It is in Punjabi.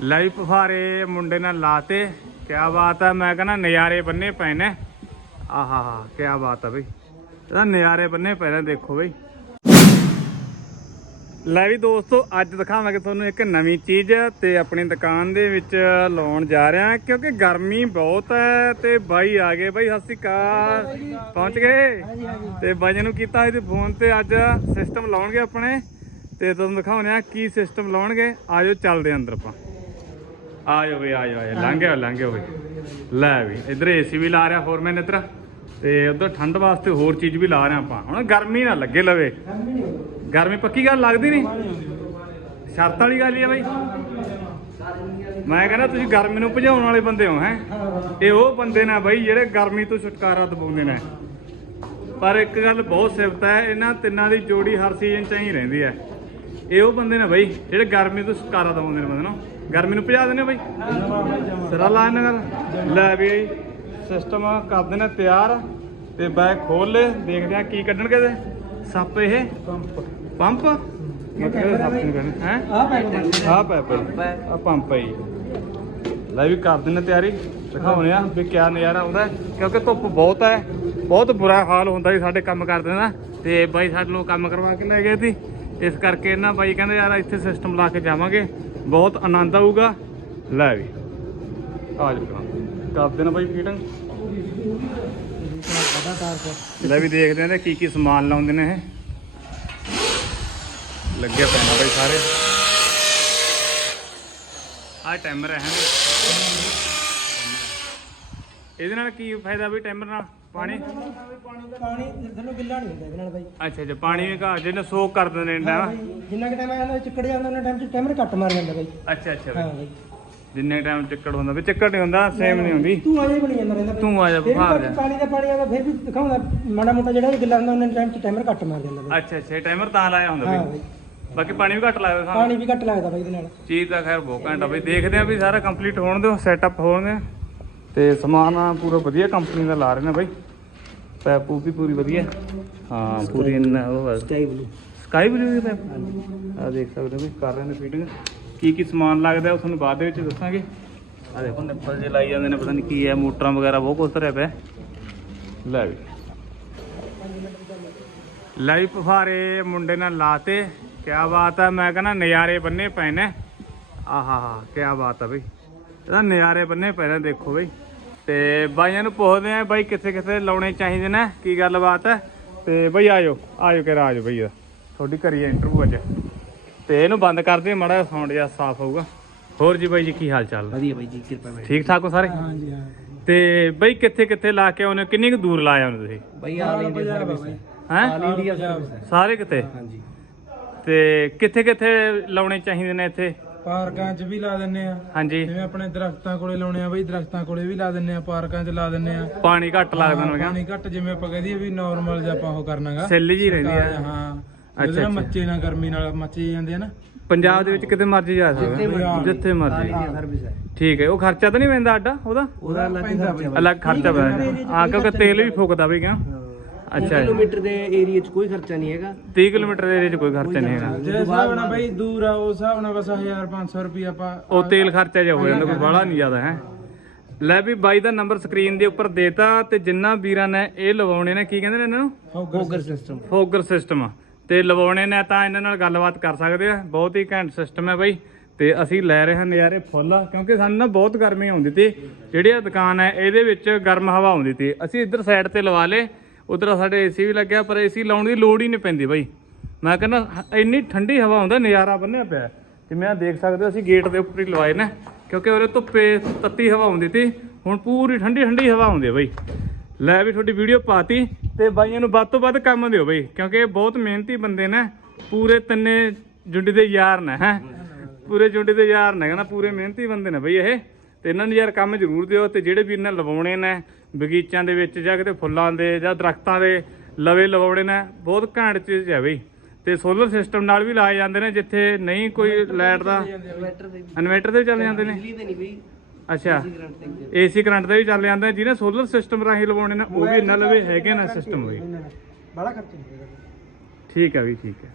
ਲਾਈਵ ਫੁਹਾਰੇ ਮੁੰਡੇ ਨਾਲ ਲਾਤੇ, ਕਿਆ ਬਾਤ ਹੈ ਮੈਂ ਕਹਿੰਦਾ ਨਜ਼ਾਰੇ ਬੰਨੇ ਪਏ ਨੇ। ਆਹਾ ਹਾ ਕਿਆ ਬਾਤ ਹੈ ਬਈ। ਇਹਦਾ ਨਜ਼ਾਰੇ ਬੰਨੇ ਪਏ ਨੇ, ਦੇਖੋ ਬਈ। ਲੈ ਵੀ ਦੋਸਤੋ, ਅੱਜ ਦਿਖਾਵਾਂਗੇ ਤੁਹਾਨੂੰ ਇੱਕ ਨਵੀਂ ਚੀਜ਼ ਤੇ ਆਪਣੀ ਦੁਕਾਨ ਦੇ ਵਿੱਚ ਲਾਉਣ ਜਾ ਰਿਹਾ ਕਿਉਂਕਿ ਗਰਮੀ ਬਹੁਤ ਹੈ ਤੇ ਬਾਈ ਆ ਗਏ। ਬਾਈ, ਸਤਿ ਸ਼੍ਰੀ ਅਕਾਲ। ਪਹੁੰਚ ਗਏ? ਤੇ ਬਾਈ ਨੂੰ ਕੀਤਾ ਇਹਦੇ ਫੋਨ ਤੇ ਅੱਜ ਸਿਸਟਮ ਲਾਉਣਗੇ ਆਪਣੇ। ਤੇ ਤੁਹਾਨੂੰ ਦਿਖਾਉਂਦੇ ਆ ਕੀ ਸਿਸਟਮ ਲਾਉਣਗੇ। ਆਜੋ, ਚੱਲਦੇ ਆਂ ਅੰਦਰ ਆਪਾਂ। ਆਜੋ ਬਈ, ਆਜੋ ਆਜੋ। ਲੰਘਿਓ ਲੰਘਿਓ ਬਈ। ਲੈ ਵੀ ਇਧਰ ਏਸੀ ਵੀ ਲਾ ਰਿਹਾ ਹੋਰ ਮੈਂ ਇੱਧਰ ਤੇ ਉਧਰ ਠੰਡ ਵਾਸਤੇ ਹੋਰ ਚੀਜ਼ ਵੀ ਲਾ ਰਿਹਾ ਆਪਾਂ। ਹੁਣ ਗਰਮੀ ਨਾ ਲੱਗੇ ਲਵੇ। ਗਰਮੀ ਪੱਕੀ ਗੱਲ ਲੱਗਦੀ ਨਹੀਂ? ਸ਼ਰਤ ਵਾਲੀ ਗੱਲ ਹੀ ਆ ਬਾਈ। ਮੈਂ ਕਹਿੰਦਾ ਤੁਸੀਂ ਗਰਮੀ ਨੂੰ ਭਜਾਉਣ ਵਾਲੇ ਬੰਦੇ ਹੋ, ਹੈ? ਇਹ ਉਹ ਬੰਦੇ ਨੇ ਬਾਈ ਜਿਹੜੇ ਗਰਮੀ ਤੋਂ ਛੁਟਕਾਰਾ ਦਿਵਾਉਂਦੇ ਨੇ। ਪਰ ਇੱਕ ਗੱਲ ਬਹੁਤ ਸਿਫਤ ਹੈ, ਇਹਨਾਂ ਤਿੰਨਾਂ ਦੀ ਜੋੜੀ ਹਰ ਸੀਜ਼ਨ ਚ ਹੀ ਰਹਿੰਦੀ ਹੈ। ਇਹ ਉਹ ਬੰਦੇ ਨੇ ਬਾਈ ਜਿਹੜੇ ਗਰਮੀ ਤੋਂ ਛੁਟਕਾਰਾ ਦਿਵਾਉਂਦੇ ਨੇ ਬੰਦੇ ਨੂੰ। ਗਰਮੀ ਨੂੰ ਭਜਾ ਦਿੰਦੇ ਬਾਈ? ਸਿਰਾ ਲਾ ਦਾ ਲੈ ਵੀ ਸਿਸਟਮ ਕਰਦੇ ਨੇ ਤਿਆਰ ਤੇ ਬੈਗ ਖੋਲ ਲੈ ਦੇਖਦੇ ਆ ਕੀ ਕੱਢਣਗੇ ਤੇ ਸੱਪ ਇਹ? ਪੰਪ। ਪੰਪ ਮਤਲਬ ਸੱਪ ਨੂੰ ਕਹਿੰਦੇ ਹੈ? ਆ ਪੈਕ ਆ ਪੈਪ ਆ ਪੰਪ ਹੈ ਜੀ। ਲੈ ਵੀ ਕਰ ਦਿੰਨੇ ਤਿਆਰੀ। ਦਿਖਾਉਣੇ ਆ ਵੀ ਕਿਆ ਨਜ਼ਾਰਾ ਆਉਂਦਾ। ਕਿਉਂਕਿ ਧੁੱਪ ਬਹੁਤ ਹੈ। ਬਹੁਤ ਬੁਰਾ ਹਾਲ ਹੁੰਦਾ ਸੀ ਸਾਡੇ ਕੰਮ ਕਰਦੇ ਦਾ ਤੇ ਬਾਈ ਸਾਡੇ ਲੋਕ ਕੰਮ ਕਰਵਾ ਕੇ ਲੈ ਗਏ ਸੀ। ਇਸ ਕਰਕੇ ਇਹਨਾਂ ਬਾਈ ਕਹਿੰਦੇ ਯਾਰ ਇੱਥੇ ਸਿਸਟਮ ਲਾ ਕੇ ਜਾਵਾਂਗੇ, ਬਹੁਤ ਆਨੰਦ ਆਊਗਾ। ਲੈ ਵੀ। ਆ ਜਾ ਕਰਦੇ ਨਾ ਬਾਈ ਫੀਟਿੰਗ ਲੈ ਵੀ ਦੇਖਦੇ ਆਂ ਕੀ ਕੀ ਸਮਾਨ ਲਾਉਂਦੇ ਨੇ ਇਹ। ਲੱਗਿਆ ਪੈਣਾ ਬਾਈ ਸਾਰੇ। ਆਹ ਟਾਈਮਰ ਹੈ ਇਹਦੇ ਨਾਲ ਕੀ ਫਾਇਦਾ ਵੀ ਟਾਈਮਰ ਨਾਲ? ਪਾਣੀ? ਪਾਣੀ ਤੁਹਾਨੂੰ ਗਿੱਲਾ ਨਹੀਂ ਹੁੰਦਾ ਇਹਦੇ ਨਾਲ ਬਾਈ। ਅੱਛਾ ਅੱਛਾ ਪਾਣੀ ਵੀ ਘਾ ਜਿਹਨੇ ਸੋਕ ਕਰ ਦਿੰਦੇ ਨੇ ਨਾ। ਜਿੰਨਾ ਕਿ ਟਾਈਮ ਆਇਆ ਚਿੱਕੜ ਜਾਂਦਾ ਉਹਨਾਂ ਟਾਈਮ ਚ ਟਾਈਮਰ ਕੱਟ ਮਾਰ ਜਾਂਦਾ ਬਾਈ। ਅੱਛਾ ਅੱਛਾ ਹਾਂ ਬਈ। ਬਾਈ ਜਿੰਨੇ ਟਾਈਮ ਚੱਕੜ ਹੁੰਦਾ ਵੀ ਚੱਕੜ ਨਹੀਂ ਹੁੰਦਾ ਸੇਮ ਨਹੀਂ ਹੁੰਦੀ। ਤੂੰ ਆਜੇ ਬਣੀ ਜਾਂਦਾ ਰਹਿੰਦਾ ਬਾਈ। ਤੂੰ ਆ ਜਾ ਫਿਰ ਵੀ ਜਾ। ਪਾਣੀ ਦਾ ਪਾਣੀ ਆਉਂਦਾ ਫਿਰ ਵੀ ਦਿਖਾਉਂਦਾ ਮਾੜਾ ਮੋਟਾ ਜਿਹੜਾ ਵੀ ਗਿੱਲਾ ਹੁੰਦਾ ਉਹਨਾਂ ਟਾਈਮ ਚ ਟਾਈਮਰ ਕੱਟ ਮਾਰ ਜਾਂਦਾ ਬਾਈ। ਅੱਛਾ ਅੱਛਾ ਟਾਈਮਰ ਤਾਂ ਲਾਇਆ ਹੁੰਦਾ ਹਾਂ ਬਈ। ਬਾਕੀ ਪਾਣੀ ਵੀ ਘੱਟ ਲਾਇਆ ਸਾਨੂੰ। ਪਾਣੀ ਵੀ ਘੱਟ ਲੱਗਦਾ ਬਾਈ ਇਹਦੇ ਨਾਲ। ਚੀਜ਼ ਤਾਂ ਖੈਰ ਬਹੁਤ ਘੰਟਾ ਬਈ। ਦੇਖਦੇ ਆ ਵੀ ਸਾਰਾ ਕੰਪਲੀਟ ਹੋਣ ਦਿਓ ਸੈਟਅਪ ਹੋਣ ਦਿਓ। ਤੇ ਸਮਾਨ ਆ ਪੂਰਾ ਵਧੀਆ ਕੰਪਨੀ ਦਾ ਲਾ ਰਹੇ ਨੇ ਬਾਈ। ਪੈਪ ਵੀ ਪੂਰੀ ਵਧੀਆ। ਹਾਂ ਪੂਰੀ ਇਨ ਉਹ ਸਕਾਈ ਬਲੂ ਸਕਾਈ ਬਲੂ ਦੀ ਪੈਪ ਆ ਦੇਖ ਸਕਦੇ ਹੋ ਵੀ ਕਰ ਰਹੇ ਨੇ ਫੀਟਿੰਗ ਕੀ ਕੀ ਸਮਾਨ ਲੱਗਦਾ ਉਹ ਤੁਹਾਨੂੰ ਬਾਅਦ ਦੇ ਵਿੱਚ ਦੱਸਾਂਗੇ। ਆ ਦੇਖੋ ਨਿੱਪਲ ਜੇ ਲਾਈ ਜਾਂਦੇ ਨੇ ਪਤਾ ਨਹੀਂ ਕੀ ਹੈ ਮੋਟਰਾਂ ਵਗੈਰਾ ਬਹੁਤ ਕੁਝ ਧਰਿਆ ਪਿਆ। ਲੈ ਵੀ। ਲਾਈਵ ਫੁਹਾਰੇ ਮੁੰਡੇ ਨਾਲ ਲਾਤੇ। ਕਿਆ ਬਾਤ ਹੈ ਮੈਂ ਕਹਿੰਦਾ ਨਜ਼ਾਰੇ ਬੰਨੇ ਪਏ ਨੇ। ਆਹਾ ਹਾ ਕਿਆ ਬਾਤ ਹੈ ਬਈ। ਇਹਦਾ ਨਜ਼ਾਰੇ ਬੰਨੇ ਨੇ ਦੇਖੋ ਬਈ। ਤੇ ਬਾਈਆਂ ਨੂੰ ਪੁੱਛਦੇ ਆ ਬਾਈ ਕਿੱਥੇ ਕਿੱਥੇ ਲਾਉਣੇ ਚਾਹੀਦੇ ਨੇ ਕੀ ਗੱਲਬਾਤ ਹੈ? ਤੇ ਬਈ ਆਜੋ ਆਜੋ ਕਿ ਆਜੋ ਬਈ ਤੁਹਾਡੀ ਕਰੀਏ ਇੰਟਰਵਿਊ ਅੱਜ। ਤੇ ਇਹਨੂੰ ਬੰਦ ਕਰਦੇ ਮਾੜਾ ਸਾਊਂਡ ਜਿਹਾ ਸਾਫ਼ ਹੋਊਗਾ। ਹੋਰ ਜੀ ਬਾਈ ਜੀ ਕੀ ਹਾਲ ਚਾਲ? ਵਧੀਆ ਬਾਈ ਜੀ ਕਿਰਪਾ ਬਾਈ ਠੀਕ ਠਾਕ ਹੋ ਸਾਰੇ? ਹਾਂਜੀ ਹਾਂ ਤੇ ਬਈ ਕਿੱਥੇ ਕਿੱਥੇ ਲਾ ਕੇ ਆਉਨੇ ਹੋ? ਕਿੰਨੀ ਕੁ ਦੂਰ ਲਾਇਆ ਉਹਨੇ ਤੁਸੀਂ? ਬਾਈ ਆਲ ਇੰਡੀਆ ਸਰਵਿਸ ਹੈ। ਹੈ? ਆਲ ਇੰਡੀਆ ਸਰਵਿਸ ਸਾਰੇ ਕਿਤੇ ਹਾਂਜੀ ਤੇ ਕਿੱਥੇ ਕਿੱਥੇ ਲਾਉਣੇ ਚਾਹੀਦੇ ਨੇ ਇੱਥੇ? ਪਾਰਕਾਂ 'ਚ ਵੀ ਲਾ ਦਿੰਨੇ ਆ। ਹਾਂਜੀ। ਜਿਵੇਂ ਆਪਣੇ ਦਰਖਤਾਂ ਕੋਲੇ ਲਾਉਣੇ ਆ ਬਈ ਦਰਖਤਾਂ ਕੋਲੇ ਵੀ ਲਾ ਦਿੰਨੇ ਆ ਪਾਰਕਾਂ 'ਚ ਲਾ ਦਿੰਨੇ ਆ। ਪਾਣੀ ਘੱਟ ਲੱਗਦਾ ਨਾ ਪਾਣੀ ਘੱਟ ਜਿਵੇਂ ਆਪਾਂ ਕਹਦੇ ਵੀ ਨਾਰਮਲ ਜਿਹਾ ਆਪਾਂ ਉਹ ਕਰਨਾਗਾ ਸੈੱਲ ਜੀ ਰਹਿੰਦੀ ਆ। ਹਾਂ। ਅੱਛਾ, ਨਾਲ ਅੱਛਾ। ਮੱਚੇ ਨਾ ਗਰਮੀ ਨਾਲ ਮੱਚੇ ਜਾਂਦੇ ਆ ਨਾ। ਪੰਜਾਬ ਦੇ ਵਿੱਚ ਕਿਤੇ ਮਰਜ਼ੀ ਜਾ ਸਕਦੇ ਹੋ। ਜਿੱਥੇ ਮਰਜ਼ੀ। ਠੀਕ ਹੈ ਉਹ ਖਰਚਾ ਤਾਂ ਨਹੀਂ ਪੈਂਦਾ ਅੱਡਾ ਉਹਦਾ? ਉਹਦਾ ਅਲੱਗ ਬਈ। ਖਰਚਾ ਪੈਂਦਾ। ਹਾਂ ਕਿਉਂਕਿ ਤੇਲ ਵੀ ਫੁੱਕਦਾ ਵੀ ਕਿਉਂ? ਅੱਛਾ ਜੀ। ਕਿਲੋਮੀਟਰ ਦੇ ਏਰੀਆ 'ਚ ਕੋਈ ਖਰਚਾ ਨਹੀਂ ਹੈਗਾ। 30 ਕਿਲੋਮੀਟਰ ਦੇ ਏਰੀਆ 'ਚ ਕੋਈ ਖਰਚਾ ਨਹੀਂ ਹੈਗਾ। ਜੇ ਹਿਸਾਬ ਨਾਲ ਬਈ ਦੂਰ ਆ ਉਸ ਹਿਸਾਬ ਨਾਲ ਬਸ 1500 ਰੁਪਏ ਆਪਾਂ ਉਹ ਤੇਲ ਖਰਚਾ ਜਿਹਾ ਹੋ ਜਾਂਦਾ ਕੋਈ ਬਾਹਲਾ ਨਹੀਂ ਜ਼ਿਆਦਾ ਹੈ। ਲੈ ਵੀ ਬਾਈ ਦਾ ਨੰਬਰ ਸਕਰੀਨ ਦੇ ਉੱਪਰ ਦੇਤਾ ਤੇ ਜਿੰਨਾ ਵੀਰਾਂ ਨੇ ਇਹ ਲਵਾਉਣੇ ਨੇ ਕੀ ਕਹਿੰਦੇ ਨੇ ਇਹਨਾਂ ਨੂੰ? ਫੋਗਰ ਸਿਸਟਮ ਫੋਗਰ ਸਿਸਟਮ ਤੇ ਲਵਾਉਣੇ ਨੇ ਤਾਂ ਇਹਨਾਂ ਨਾਲ ਗੱਲਬਾਤ ਕਰ ਸਕਦੇ ਆ। ਬਹੁਤ ਹੀ ਘੈਂਟ ਸਿਸਟਮ ਹੈ ਬਾਈ। ਤੇ ਅਸੀਂ ਲੈ ਰਹੇ ਹਾਂ ਨਜ਼ਾਰੇ ਫੁੱਲ ਕਿਉਂਕਿ ਸਾਨੂੰ ਨਾ ਬਹੁਤ ਗਰਮੀ ਆਉਂਦੀ ਤੀ ਜਿਹੜੀ ਇਹ ਦੁਕਾਨ ਹੈ ਇਹਦੇ ਵਿੱਚ ਗਰਮ ਹਵਾ ਆਉਂਦੀ ਤੀ ਅਸੀਂ ਇੱਧਰ ਸਾਈਡ ਤੇ ਲਵਾ ਲੇ ਉਧਰ ਸਾਡੇ ਏਸੀ ਵੀ ਲੱਗਿਆ, ਪਰ ਏਸੀ ਲਾਉਣ ਦੀ ਲੋੜ ਹੀ ਨਹੀਂ ਪੈਂਦੀ ਬਾਈ। ਮੈਂ ਕਹਿੰਦਾ, ਇੰਨੀ ਠੰਡੀ ਹਵਾ ਹੁੰਦਾ, ਨਜ਼ਾਰਾ ਬੰਨਿਆ ਪਿਆ ਜਿਵੇਂ ਆ ਦੇਖ ਸਕਦੇ ਹੋ ਅਸੀਂ ਗੇਟ ਦੇ ਉੱਪਰ ਹੀ ਲਵਾਏ ਨੇ, ਕਿਉਂਕਿ ਉਹਦੇ ਧੁੱਪੇ ਤੱਤੀ ਹਵਾ ਆਉਂਦੀ ਤੀ ਹੁਣ ਪੂਰੀ ਠੰਡੀ ਠੰਡੀ ਹਵਾ ਆਉਂਦੀ ਹੈ ਬਾਈ। ਲੈ ਵੀ ਤੁਹਾਡੀ ਵੀਡੀਓ ਪਾਤੀ, ਤੇ ਬਾਈਆਂ ਨੂੰ ਵੱਧ ਤੋਂ ਵੱਧ ਕੰਮ ਦਿਓ ਬਈ, ਕਿਉਂਕਿ ਇਹ ਬਹੁਤ ਮਿਹਨਤੀ ਬੰਦੇ ਨੇ। ਪੂਰੇ ਤਿੰਨੇ ਜੁੰਡੀ ਦੇ ਯਾਰ ਨੇ, ਹੈ। ਪੂਰੇ ਜੁੰਡੀ ਦੇ ਯਾਰ ਨੇ, ਕਹਿੰਦਾ, ਪੂਰੇ ਮਿਹਨਤੀ ਬੰਦੇ ਨੇ ਬਈ ਇਹ। ਤੇ ਇਹਨਾਂ ਨੂੰ ਯਾਰ ਕੰਮ ਜ਼ਰੂਰ ਦਿਓ ਤੇ ਜਿਹੜੇ ਵੀ ਇਹਨਾਂ ਲਵਾਉਣੇ ਨੇ ਬਗੀਚਿਆਂ ਦੇ ਵਿੱਚ ਜਾਂ ਕਿਤੇ ਫੁੱਲਾਂ ਦੇ ਜਾਂ ਦਰਖਤਾਂ ਦੇ ਲਵੇ ਲਵਾਉਣੇ ਨੇ ਬਹੁਤ ਘੈਂਟ ਚੀਜ਼ ਹੈ ਬਈ। ਤੇ ਸੋਲਰ ਸਿਸਟਮ ਨਾਲ ਵੀ ਲਾਏ ਜਾਂਦੇ ਨੇ ਜਿੱਥੇ ਨਹੀਂ ਕੋਈ ਲਾਈਟ ਦਾ ਇਨਵਰਟਰ ਦੇ ਤੇ ਵੀ। ਚੱਲ ਜਾਂਦੇ ਨੇ? ਬਿਜਲੀ ਤੇ ਨਹੀਂ ਬਈ। ਅੱਛਾ। ਏਸੀ ਕਰੰਟ ਤੇ ਵੀ ਚੱਲ। ਜਾਂਦੇ ਨੇ ਜਿਹਨੇ ਸੋਲਰ ਸਿਸਟਮ ਰਾਹੀਂ ਲਵਾਉਣੇ ਨੇ ਉਹ ਵੀ ਇਹਨਾਂ ਲਵੇ ਹੈਗੇ ਨੇ ਸਿਸਟਮ ਬਈ ਬੜਾ ਖਰਚਾ ਠੀਕ ਹੈ ਵੀ ਠੀਕ ਹੈ।